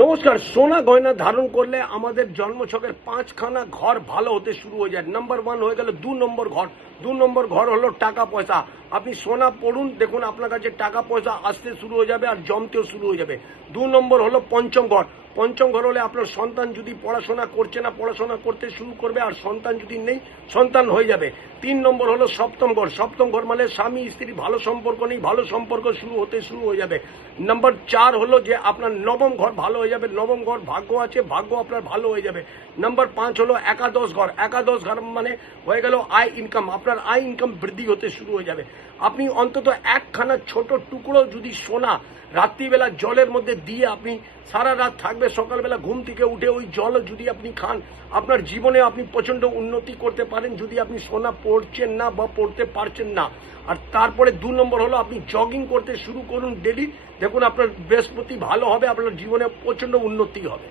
নমস্কার। সোনা গয়না ধারণ করলে আমাদের জন্মছকের 5খানা ঘর ভালো হতে শুরু হয়ে যায়। নাম্বার 1 হয়ে গেল 2 নম্বর ঘর। 2 নম্বর ঘর হলো টাকা পয়সা। আপনি সোনা পড়ুন, দেখুন আপনার কাছে টাকা পয়সা আসতে শুরু হয়ে যাবে আর জমতেও শুরু হয়ে যাবে। 2 নম্বর হলো পঞ্চম ঘর। পঞ্চম ঘর হলে আপনার সন্তান যদি পড়াশোনা করছে না, পড়াশোনা করতে শুরু করবে, আর সন্তান যদি নেই, সন্তান হয়ে যাবে। 3 নম্বর হলো সপ্তম ঘর। সপ্তম ঘর মানে স্বামী স্ত্রী ভালো সম্পর্ক নেই, ভালো সম্পর্ক শুরু হয়ে যাবে। নাম্বার 4 হলো যে আপনার নবম ঘর ভালো হয়ে যাবে। নবম ঘর ভাগ্য আছে, ভাগ্য আপনার ভালো হয়ে যাবে। নাম্বার 5 হলো একাদশ ঘর। একাদশ ঘর মানে হয়ে গেল আয় ইনকাম। আপনার আয় ইনকাম বৃদ্ধি হতে শুরু হয়ে যাবে। আপনি অন্তত একখানা ছোট টুকরো যদি সোনা রাত্রিবেলা জলের মধ্যে দিয়ে আপনি সারা রাত থাকবে, সকালবেলা ঘুম থেকে উঠে ওই জল যদি আপনি খান, আপনার জীবনে আপনি প্রচন্ড উন্নতি করতে পারেন। যদি আপনি সোনা পড়ছেন না বা পড়তে পারছেন না। আর তারপরে 2 নম্বর হলো আপনি জগিং করতে শুরু করুন ডেলি, দেখুন আপনার বৃহস্পতি ভালো হবে, আপনার জীবনে প্রচন্ড উন্নতি হবে।